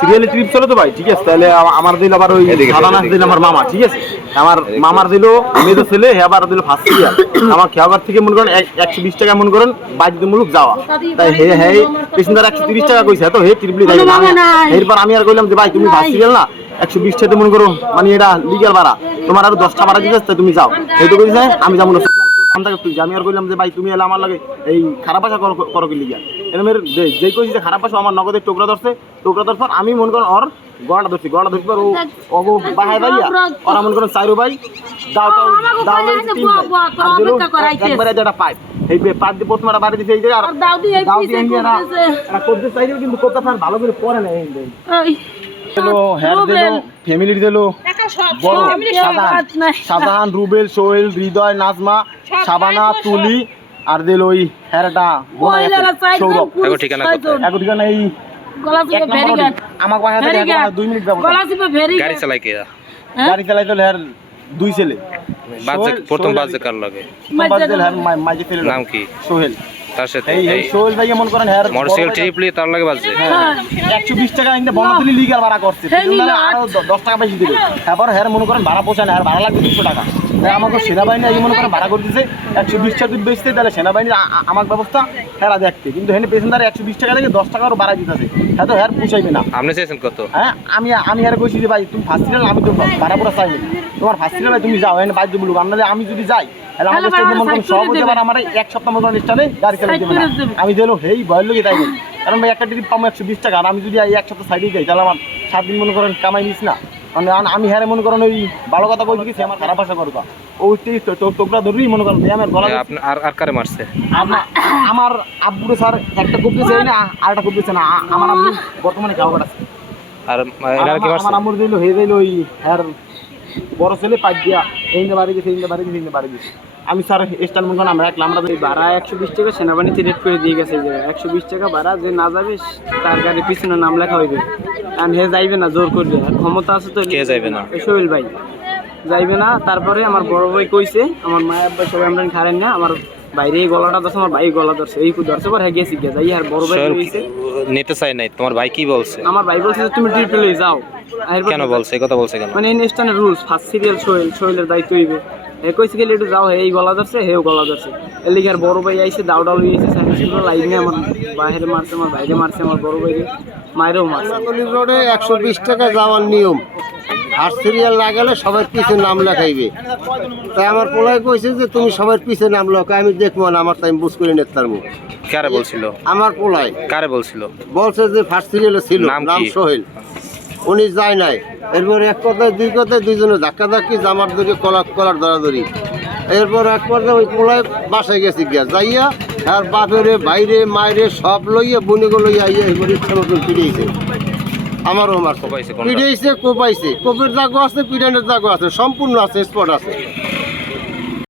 Serially trip চলে তো ভাই ঠিক আছে? তাহলে আমার দিল আবার ওই সাদা নাচ দিল আমার মামা ঠিক আছে? আমার মামার দিল মেয়েদের ছেলে হে আবার দিল ফার্স্ট সিরিয়াল আমার খেয়াঘর থেকে মনে করেন একশো বিশ টাকা মনে করেন বাধ্যতামূলক যাওয়া। তাই হে হে পেছনদার একশো তিরিশ টাকা কইছে তো হে ট্রিপলি যাই এরপর আমি আর কইলাম যে ভাই তুমি ফার্স্ট সিরিয়াল না একশো বিশ টাকা মনে করো মানে এটা লিগাল ভাড়া। তোমার আরও দশটা ভাড়া দিতে তুমি যাও। এই তো আমি যাব না আমি তাকে তুই আমি আর কইলাম যে ভাই তুমি এলে আমার লাগে এই খারাপ আশা করো করো কি লিগা এরমের যে- যেই কইছি যে খারাপ আশা আমার নগদের টোকরা ধরছে টোকরা ধরছে আমি মনে করেন ওর গড়া ধরছি গড়া ধরছি ও অগো বাহায় ভাইয়া ওরা মনে করেন চাইরো ভাই দাও দাও দাও তিন ভাই। একবারে যেটা পাইপ এই যে পাইপ দিয়ে প্রথমে একটা বাড়ি দিছে এই যে আর দাও দিয়ে দাও দিয়ে এরা এরা করতে চাইলেও কিন্তু করতে ভালো করে পরে না এই যে। ওই, দিলো ফ্যামিলির দিলো। সাদান রুবেল সোহেল হৃদয় নাজমা সাবানা তুলি আর দিল ওই হ্যারটা সৌরভ। ঠিকানা এই। আমার বাসা থেকে দুই মিনিট। গাড়ি চালাই কে? হ্যাঁ? গাড়ি চালাই তো হ্যার দুই ছেলে। প্রথম বাজে কার লাগে? নাম কি? সোহেল। তার সাথে। এই সোহেল ভাই মন করেন হ্যার মোটরসাইকেল ট্রিপলি তার লাগে বাজে হ্যাঁ। একশো বিশ টাকা কিন্তু বনাতলি লিগাল ভাড়া করছে। legal। আরও দ- দশ টাকা বেশি দিবে। তারপর হ্যার মনে করেন ভাড়া পোষায় না আর ভাড়া লাগবে দুশো টাকা। তাই আমাকে সেনাবাহিনী এই মনে করেন ভাড়া করে দিচ্ছে একশো বিশ টাকা যদি বেচতে তাহলে সেনাবাহিনী আমার ব্যবস্থা হেরা দেখতে। কিন্তু হেনে পেছনদার একশো বিশ টাকা থেকে দশ টাকা আরও বাড়াই দিতেছে। হ্যাঁ তো হ্যার পুষাইবে না। আপনি চেয়েছেন কত? হ্যাঁ আমি আমি আর কইছি যে ভাই তুমি ফার্স্ট আমি তো ভাড়া পুরো চাইনি তোমার ফার্স্ট ইয়ার তুমি যাও এনে বাধ্য বলব আমরা আমি যদি যাই মনে। আমি দিলো হেই ভয়ের লোকে তাই কারণ ভাই একটা ট্রিপ পাবো একশো বিশ টাকা আর আমি যদি এই এক সপ্তাহ সাইডে যাই তাহলে আমার সাত দিন মনে করেন কামাই নিস না। মানে আমি হ্যারে মনে করেন ওই ভালো কথা বলছি কি আমার খারাপ আশা করবা ওই মনে করেন আমার গলা আর আর কারে মারছে? আমার আব্বুরে স্যার একটা কুপ দিয়েছে না আর একটা কুপ দিয়েছে না আমার আব্বু বর্তমানে গাও কাটাচ্ছে আর এনারা কি মারছে? আমার আম্মুর দিল হয়ে দিল ওই হ্যার বড় ছেলে পাইপ দিয়া এই যে বাড়ি গেছে এই যে বাড়ি গেছে এই যে বাড়ি গেছে। আমি স্যার স্টার মনে করেন আমরা একলা আমরা ভাড়া একশো বিশ টাকা সেনাবাহিনীতে রেট করে দিয়ে গেছে যে একশো বিশ টাকা ভাড়া যে না যাবে তার গাড়ি পিছনে নাম লেখা হইবে। আর হে যাইবে না জোর করবে। আর ক্ষমতা আছে তো কে যাইবে না? সোহেল ভাই। যাইবে না তারপরে আমার বড় ভাই কইছে আমার মায়ের ভাই সবাই আমরা খারেন না আমার বাইরে গলাটা ধরছে আমার ভাই গলা ধরছে। এই ধরছে পর হ্যাঁ গেছি গিয়ে যাই আর বড় ভাই সোহেল কইছে নিতে চাই নাই তোমার ভাই কি বলছে? আমার ভাই বলছে যে তুমি ট্রিপলে যাও। কেন বলছে এই কথা বলছে কেন? মানে এই স্টানের রুলস ফার্স্ট সিরিয়াল সোহেল সোহেলের দায়িত্ব হইবে। হে কইছে গেলে একটু যাও হে এই গলা ধরছে হেও গলা ধরছে। এর লিগে আর বড় ভাই আইছে দাও ডাউ লিয়েছে সাইকেল লাইনে আমার বাইরে মারছে আমার বাইরে মারছে আমার বড় ভাইকে মায়েরও মারছে। কলিং রোডে একশো বিশ টাকা যাওয়ার নিয়ম। আর সিরিয়াল না গেলে সবার পিছে নাম লেখাইবে। তাই আমার পোলায় কইছে যে তুমি সবার পিছে নাম লেখা আমি দেখব না আমার টাইম বুঝ করে নিতে পারব কারে বলছিল? আমার পোলায়। কারে বলছিল? বলছে যে ফার্স্ট সিরিয়ালে ছিল নাম সোহেল। উনি যায় নাই। এরপর এক কথায় দুই কথায় দুইজনে ধাক্কা ধাক্কি জামার দিকে কলার কলার ধরাধরি। এরপর এক পর্যায়ে ওই পোলায় বাসায় গেছি গিয়া। যাইয়া আর বাপেরে বাইরে মায়েরে সব লইয়া বনিকে লইয়া আইয়া এবার ইচ্ছা মতন পিড়িয়েছে আমারও আমার? পিড়িয়েছে কোপাইছে কোপের দাগও আছে পিড়ানের দাগও আছে সম্পূর্ণ আছে স্পট আছে